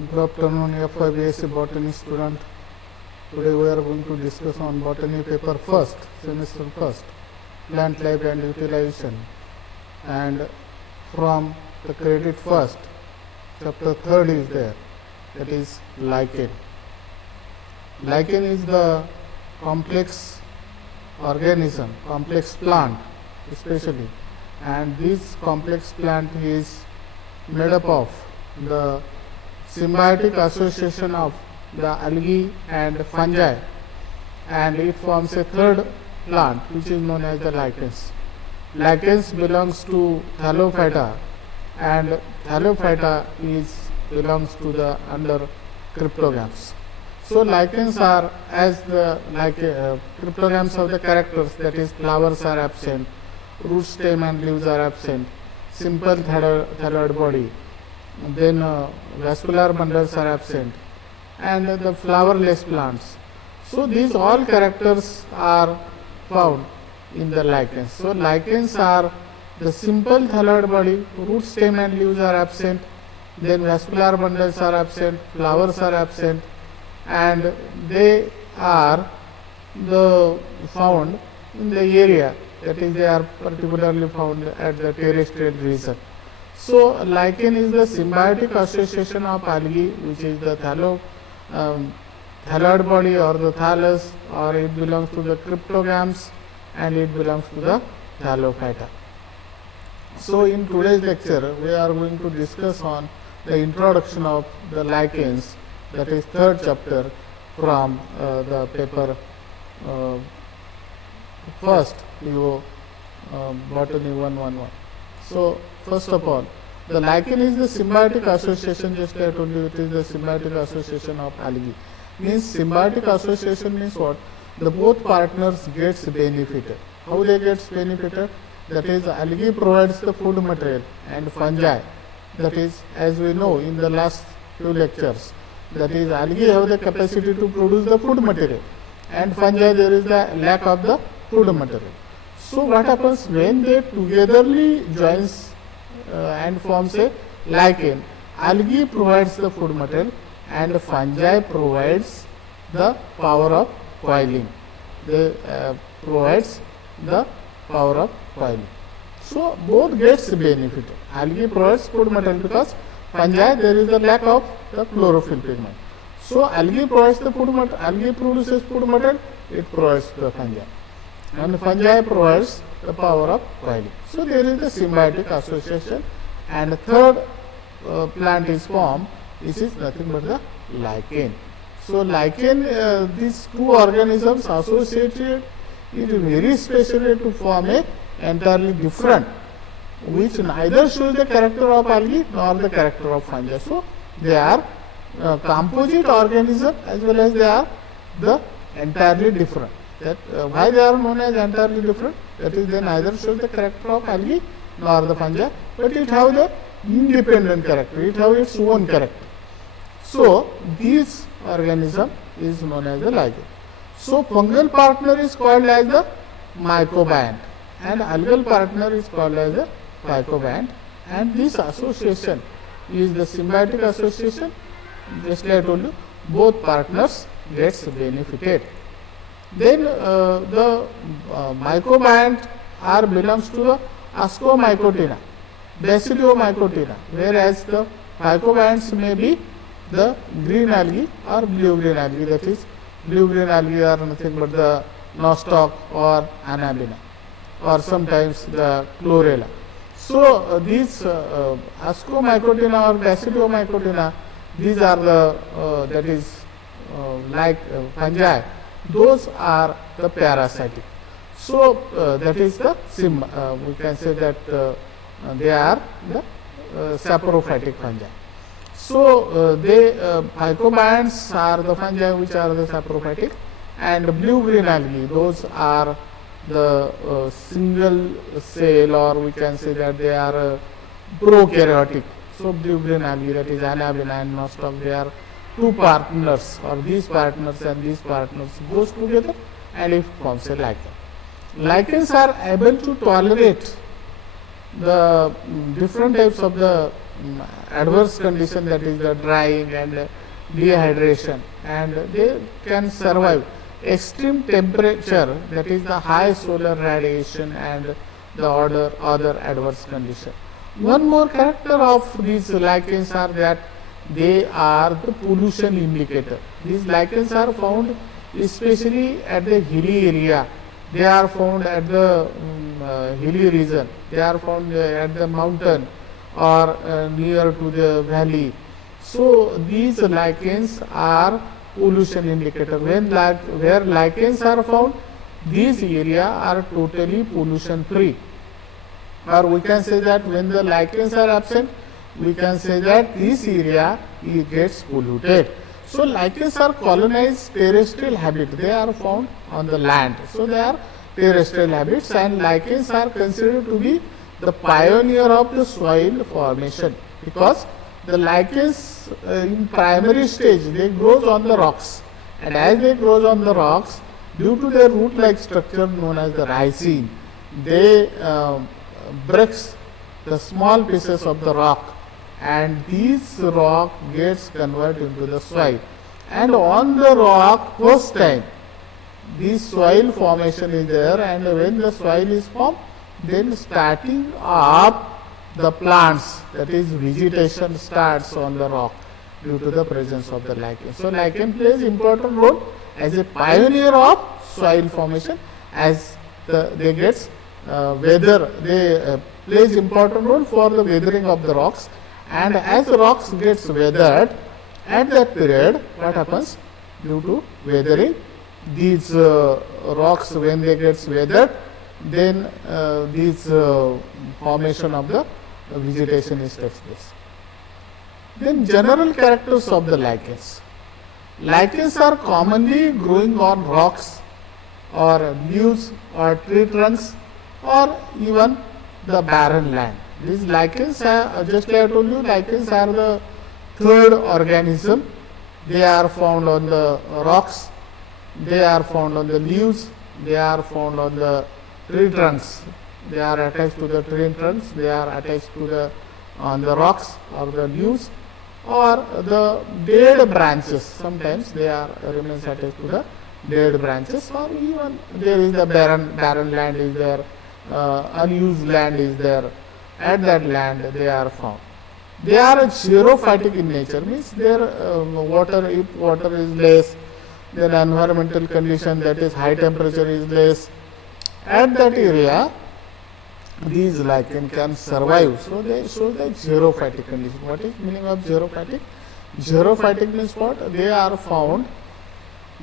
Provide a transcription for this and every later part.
Good afternoon, FY BSc Botany student. Today we are going to discuss on botany paper first, semester first, plant life and utilization. And from the credit first, chapter third is there, that is lichen. Lichen is the complex organism, complex plant especially, and this complex plant is made up of the symbiotic association of the algae and fungi, and it forms a third plant which is known as the lichens. Lichens belongs to Thallophyta, and Thallophyta belongs to the under cryptogams. So lichens are as the cryptogams of the characters, that is flowers are absent, root, stem and leaves are absent, simple thalloid body, then vascular bundles are absent, and the flowerless plants. So these all characters are found in the lichens. So lichens are the simple thalloid body, root, stem and leaves are absent, then vascular bundles are absent, flowers are absent, and they are found in the area, that is they are particularly found at the terrestrial region. So lichen is the symbiotic association of algae, which is the thalloid body or the thallus, or it belongs to the cryptogams, and it belongs to the Thallophyta. So in today's lecture we are going to discuss on the introduction of the lichens, that is third chapter from the paper first PO Botany 111. So first of all, the lichen is the symbiotic association, just I told you it is the symbiotic association of algae. Means symbiotic association means what? The both partners gets benefited. How they gets benefited? That is, algae provides the food material and fungi, that is, as we know in the last few lectures, that is, algae have the capacity to produce the food material, and fungi there is the lack of the food material. So what happens when they togetherly joins and forms a lichen? Algae provides the food material and fungi provides the power of coiling. They provides the power of coiling. So both gets benefited. Algae provides food material because fungi there is the lack of the chlorophyll pigment. So algae provides the food material. Algae produces food material. It provides the fungi, and fungi provides the power of coiling. So there is the symbiotic association, and the third plant is formed. This is nothing but the lichen. So lichen, these two organisms associated is very specially to form a entirely different, which neither shows the character of algae nor the character of fungi. So they are composite organism as well as they are the entirely different. That why they are known as entirely different? That is, they neither show the character of algae nor the fungi, but it have the independent character. It have its own character. So this organism is known as the lichen. So fungal partner is called as the mycobiont, and algal partner is called as the phycobiont, and this association is the symbiotic association. Just like I told you, both partners gets benefited. Then the mycobiont belongs to the Ascomycotina, Basidiomycotina, whereas the phycobionts may be the green algae or blue-green algae, that is, blue-green algae are nothing but the nostoc or anabina, or sometimes the chlorella. So these Ascomycotina or Basidiomycotina, these are the that is like fungi. Those are the parasitic. So that is the we can say that they are the saprophytic fungi. So they phycobionts are the fungi which are the saprophytic, and blue-green algae, those are the single cell, or we can say that they are prokaryotic. So blue-green algae, that is anabina and nostoc, they are two partners, or these partners and these partners goes together and it forms a lichen. Lichens are able to tolerate the different types of the adverse condition, that is the drying and dehydration, and they can survive extreme temperature, that is the high solar radiation and the other adverse condition. One more character of these lichens are that they are the pollution indicator. These lichens are found especially at the hilly area. They are found at the hilly region. They are found at the mountain or near to the valley. So these lichens are pollution indicator. Where lichens are found, these area are totally pollution free. Or we can say that when the lichens are absent, we can say that this area gets polluted. So lichens are colonized terrestrial habit. They are found on the land. So they are terrestrial habits, and lichens are considered to be the pioneer of the soil formation, because the lichens in primary stage they grow on the rocks, and as they grow on the rocks, due to their root-like structure known as the rhizine, they breaks the small pieces of the rock, and these rock gets converted into the soil, and on the rock first time this soil formation is there, and when the soil is formed, then starting up the plants, that is vegetation starts on the rock due to the presence of the lichen. So lichen plays important role as a pioneer of soil formation. As they gets weather, they plays important role for the weathering of the rocks, and as the rocks gets weathered, at that period what happens, due to weathering, these rocks when they gets weathered, then these formation of the vegetation is takes place. Then general characters of the lichens. Lichens are commonly growing on rocks or leaves or tree trunks or even the barren land. These lichens are, just like I told you, lichens are the third organism. They are found on the rocks, they are found on the leaves, they are found on the tree trunks. They are attached to the tree trunks, they are attached to the on the rocks or the leaves or the dead branches. Sometimes they are remains attached to the dead branches, or even there is the barren land is there, unused land is there. At that land they are found. They are xerophytic in nature, means their water, if water is less, their environmental condition, that is high temperature is less, at that area these lichen can survive. So they show the xerophytic condition. What is meaning of xerophytic? Xerophytic means what? They are found,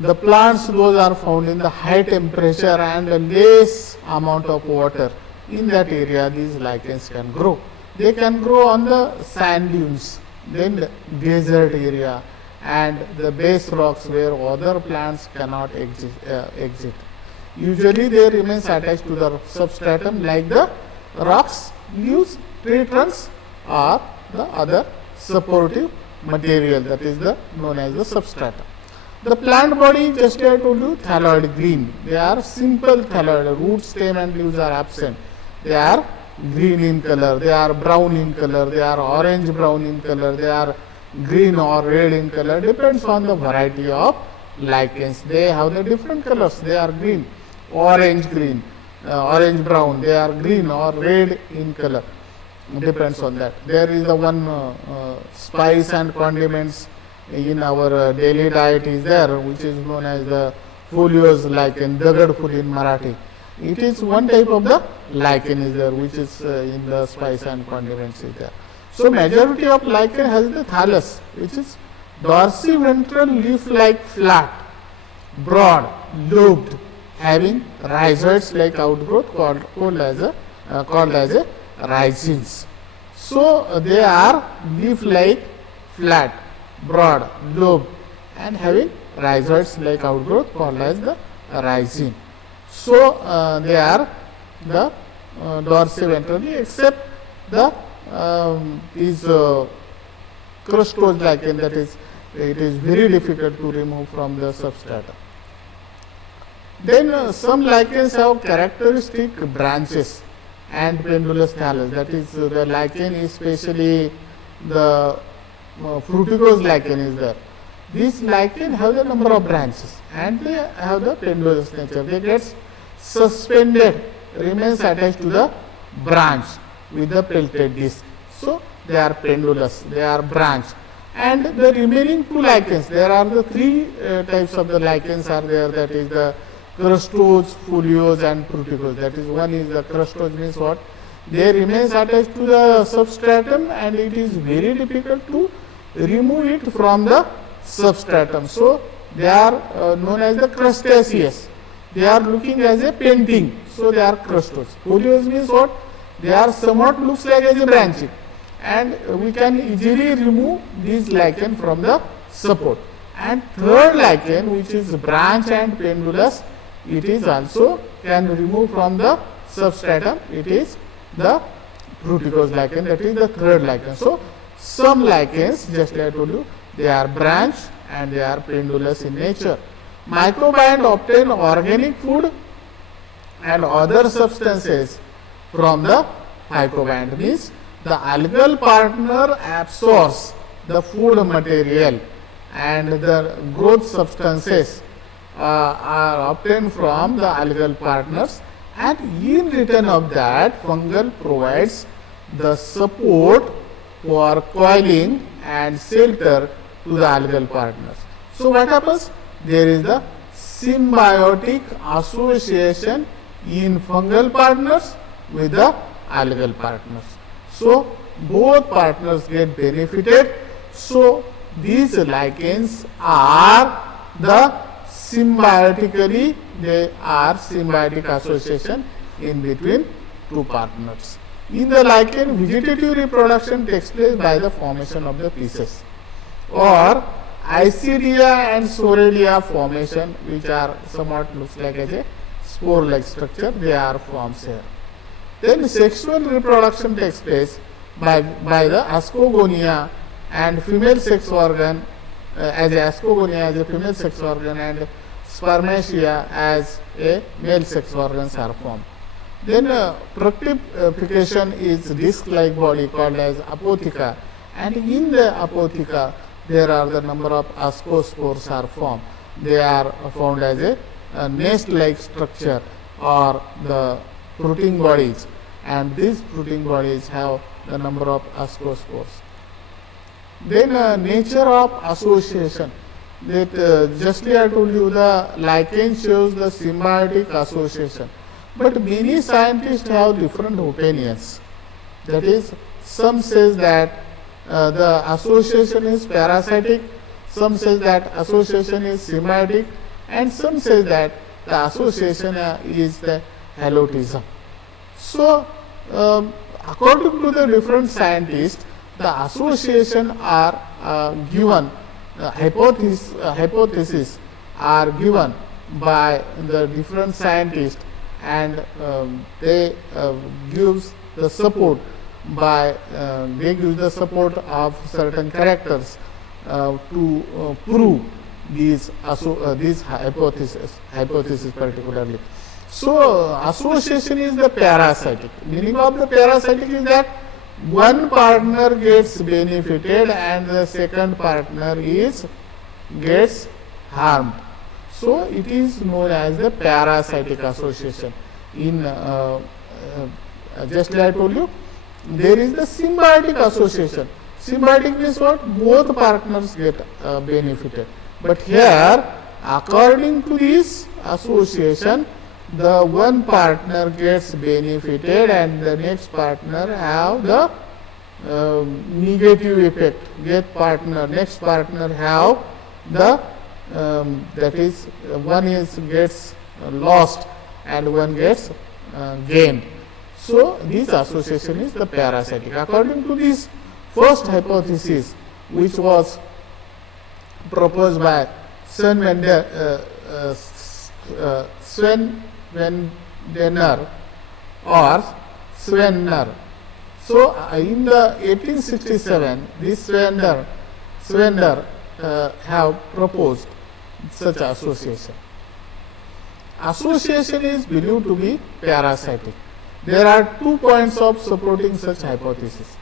the plants those are found in the high temperature and less amount of water. In that area these lichens can grow. They can grow on the sand dunes, then desert area and the base rocks where other plants cannot exist. Usually they remain attached to the substratum like the rocks, leaves, tree trunks or the other supportive material, that is the known as the substratum. The plant body, just like I told you, thalloid green. They are simple thalloid. Root, stem and leaves are absent. They are green in color, they are brown in color, they are orange brown in color, they are green or red in color, depends on the variety of lichens. They have the different colors. They are green, orange green, orange brown, they are green or red in color, depends on that. There is the one spice and condiments in our daily diet is there, which is known as the foliose lichen, dagad ful in Marathi. It is one type of the lichen is there, which is in the spice and condiments is there. So majority of lichen has the thallus, which is dorsiventral leaf-like flat, broad, lobed, having rhizoids-like outgrowth called as a rhizines. So they are leaf-like flat, broad, lobed, and having rhizoids-like outgrowth called as the rhizine. So they are the dorsiventrally, except the is crustose lichen, that is it is very difficult to remove from the substrata. Then some lichens have characteristic branches and pendulous thallus, that is the lichen is specially the fructose lichen is there. These lichen have the number of branches and they have the pendulous nature. They get suspended, remains attached to the branch with the peltate disc. So they are pendulous, they are branched. And the remaining two lichens, there are the three types of the lichens are there, that is the crustose, foliose and fructose. That is, one is the crustose, means what? They remains attached to the substratum and it is very difficult to remove it from the substratum. So they are known as the crustaceous. They are looking as a painting, so they are crustose. Foliose means what? They are somewhat looks like as a branching, and we can easily remove these lichen from the support. And third lichen, which is branch and pendulous, it is also can remove from the substratum. It is the fructose lichen, that is the third lichen. So some lichens, just like I told you, they are branch and they are pendulous in nature. Microbiome obtain organic food and other substances from the phycobiont, means the algal partner absorbs the food material and the growth substances are obtained from the algal partners, and in return of that fungal provides the support for coiling and shelter to the algal partners. So what happens? There is the symbiotic association in fungal partners with the algal partners. So both partners get benefited. So these lichens are the symbiotically, they are symbiotic association in between two partners. In the lichen, vegetative reproduction takes place by the formation of the pieces, or Isidia and Soredia formation, which are somewhat looks like as a spore-like structure, they are formed here. Then sexual reproduction takes place by the ascogonia and female sex organ, as a ascogonia as a female sex organ and spermatia as a male sex organs are formed. Then fructification is disc-like body called as apotheca, and in the apotheca there are the number of ascospores are formed. They are found as a nest-like structure or the fruiting bodies, and these fruiting bodies have the number of ascospores. Then nature of association, that justly I told you the lichen shows the symbiotic association, but many scientists have different opinions. That is, some says that the association is parasitic, some says that association is symbiotic, and some says that the association is the halotism. So according to the different scientists, the association are given, hypotheses are given by the different scientists, and they gives the support by they give the support of certain characters to prove these hypothesis particularly. So association is the parasitic. Meaning of the parasitic is that one partner gets benefited and the second partner gets harmed. So it is known as the parasitic association. In just like I told you, there is the symbiotic association. Symbiotic means what? Both partners get benefited. But here, according to this association, the one partner gets benefited and the next partner have the negative effect. Next partner have the that is one is gets lost and one gets gained. So this association is the parasitic. According to this first hypothesis, which was proposed by Sven Denner or Swenner. So in the 1867, this Swenner have proposed such association. Association is believed to be parasitic. There are 2 points of supporting such hypothesis.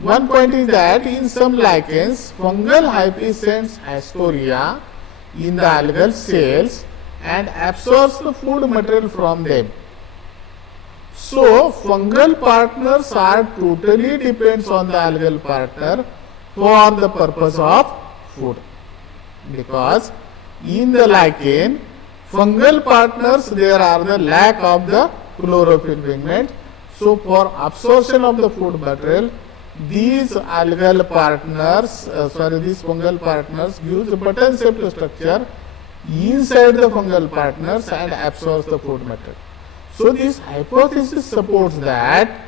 One point is that in some lichens, fungal hyphae sends Astoria in the algal cells and absorbs the food material from them. So, fungal partners are totally depends on the algal partner for the purpose of food, because in the lichen, fungal partners, there are the lack of the chlorophyll pigment. So, for absorption of the food material, these algal partners, these fungal partners use the button shaped structure inside the fungal partners and absorbs the food material. So, this hypothesis supports that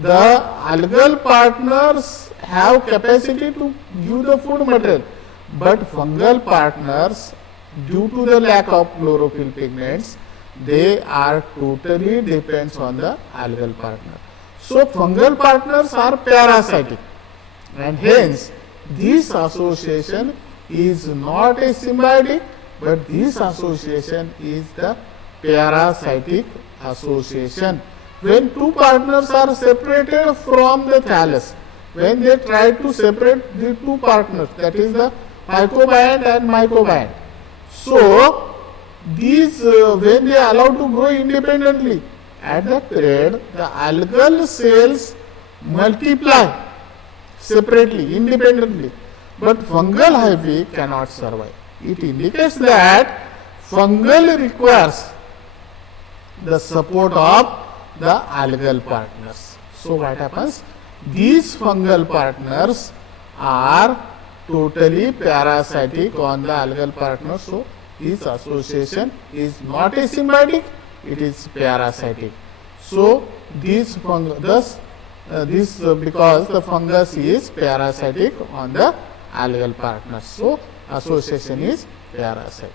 the algal partners have capacity to give the food material, but fungal partners, due to the lack of chlorophyll pigments, they are totally depends on the algal partner. So, fungal partners are parasitic, and hence this association is not a symbiotic, but this association is the parasitic association. When two partners are separated from the thallus, when they try to separate the two partners, that is the phycobiont and mycobiont. So, these when they are allowed to grow independently, at that period the algal cells multiply separately, independently, but fungal hyphae cannot survive. It indicates that fungal requires the support of the algal partners. So, what happens? These fungal partners are totally parasitic on the algal partners. So, this association is not a symbiotic, it is parasitic. So, this because the fungus is parasitic on the algal partners. So, association is parasitic.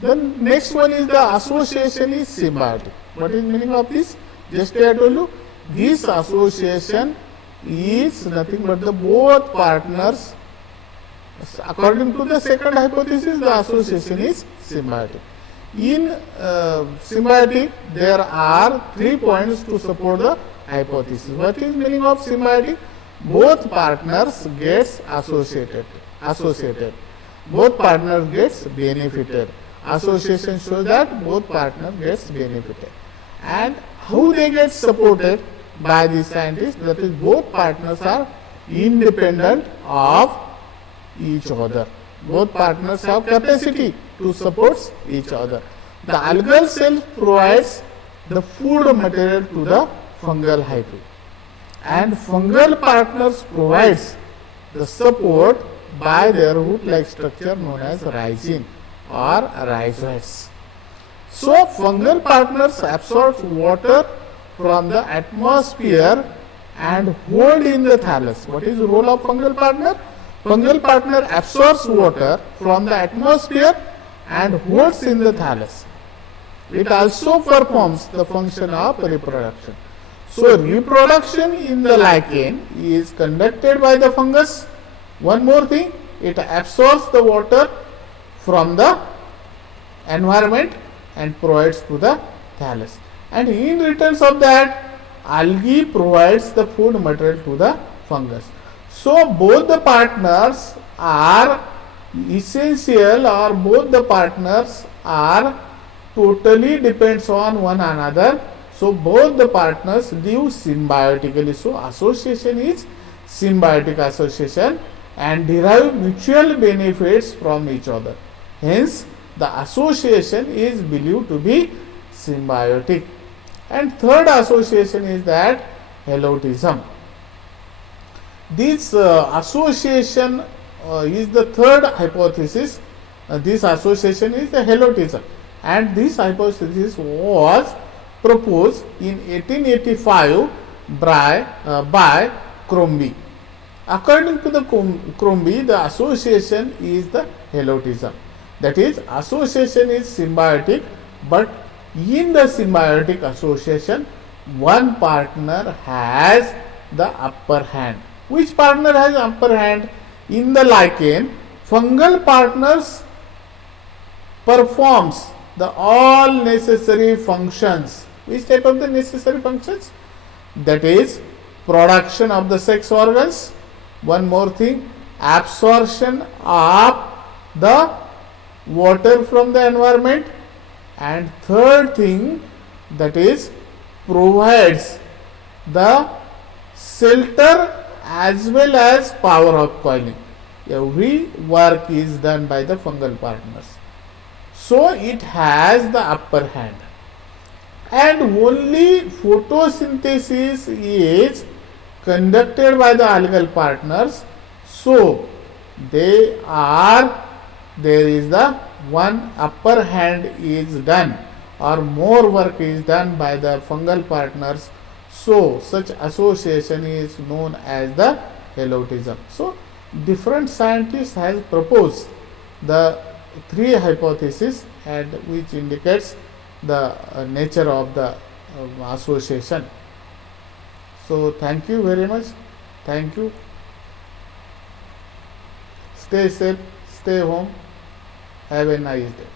Then next one is the association is symbiotic. What is meaning of this? Just I told you, this association is nothing but the both partners. According to the second hypothesis, the association is symbiotic. In symbiotic, there are 3 points to support the hypothesis. What is meaning of symbiotic? Both partners gets associated. Both partners gets benefited. Association shows that both partners gets benefited. And how they get supported by the scientists? That is, both partners are independent of each other. Both partners have capacity to support each other. The algal cell provides the food material to the fungal hyphae, and fungal partners provides the support by their root-like structure known as rhizine or rhizoids. So, fungal partners absorb water from the atmosphere and hold in the thallus. What is the role of fungal partner? Fungal partner absorbs water from the atmosphere and holds in the thallus. It also performs the function of reproduction. So, reproduction in the lichen is conducted by the fungus. One more thing, it absorbs the water from the environment and provides to the thallus. And in return of that, algae provides the food material to the fungus. So, both the partners are essential, or both the partners are totally depends on one another. So, both the partners live symbiotically. So, association is symbiotic association and derive mutual benefits from each other. Hence, the association is believed to be symbiotic. And third association is that halotism. This association is the third hypothesis. This association is the halotism, and this hypothesis was proposed in 1885 by Crombie. According to the Crombie, the association is the halotism. That is, association is symbiotic, but in the symbiotic association, one partner has the upper hand. Which partner has upper hand? In the lichen, fungal partners performs the all necessary functions. Which type of the necessary functions? That is, production of the sex organs. One more thing, absorption of the water from the environment. And third thing, that is provides the shelter as well as power of coiling. Every work is done by the fungal partners. So it has the upper hand. And only photosynthesis is conducted by the algal partners. So there is the one upper hand is done, or more work is done by the fungal partners. So such association is known as the helotism. So different scientists have proposed the three hypotheses, and which indicates the nature of the association. So thank you very much. Thank you. Stay safe, stay home. Have a nice day.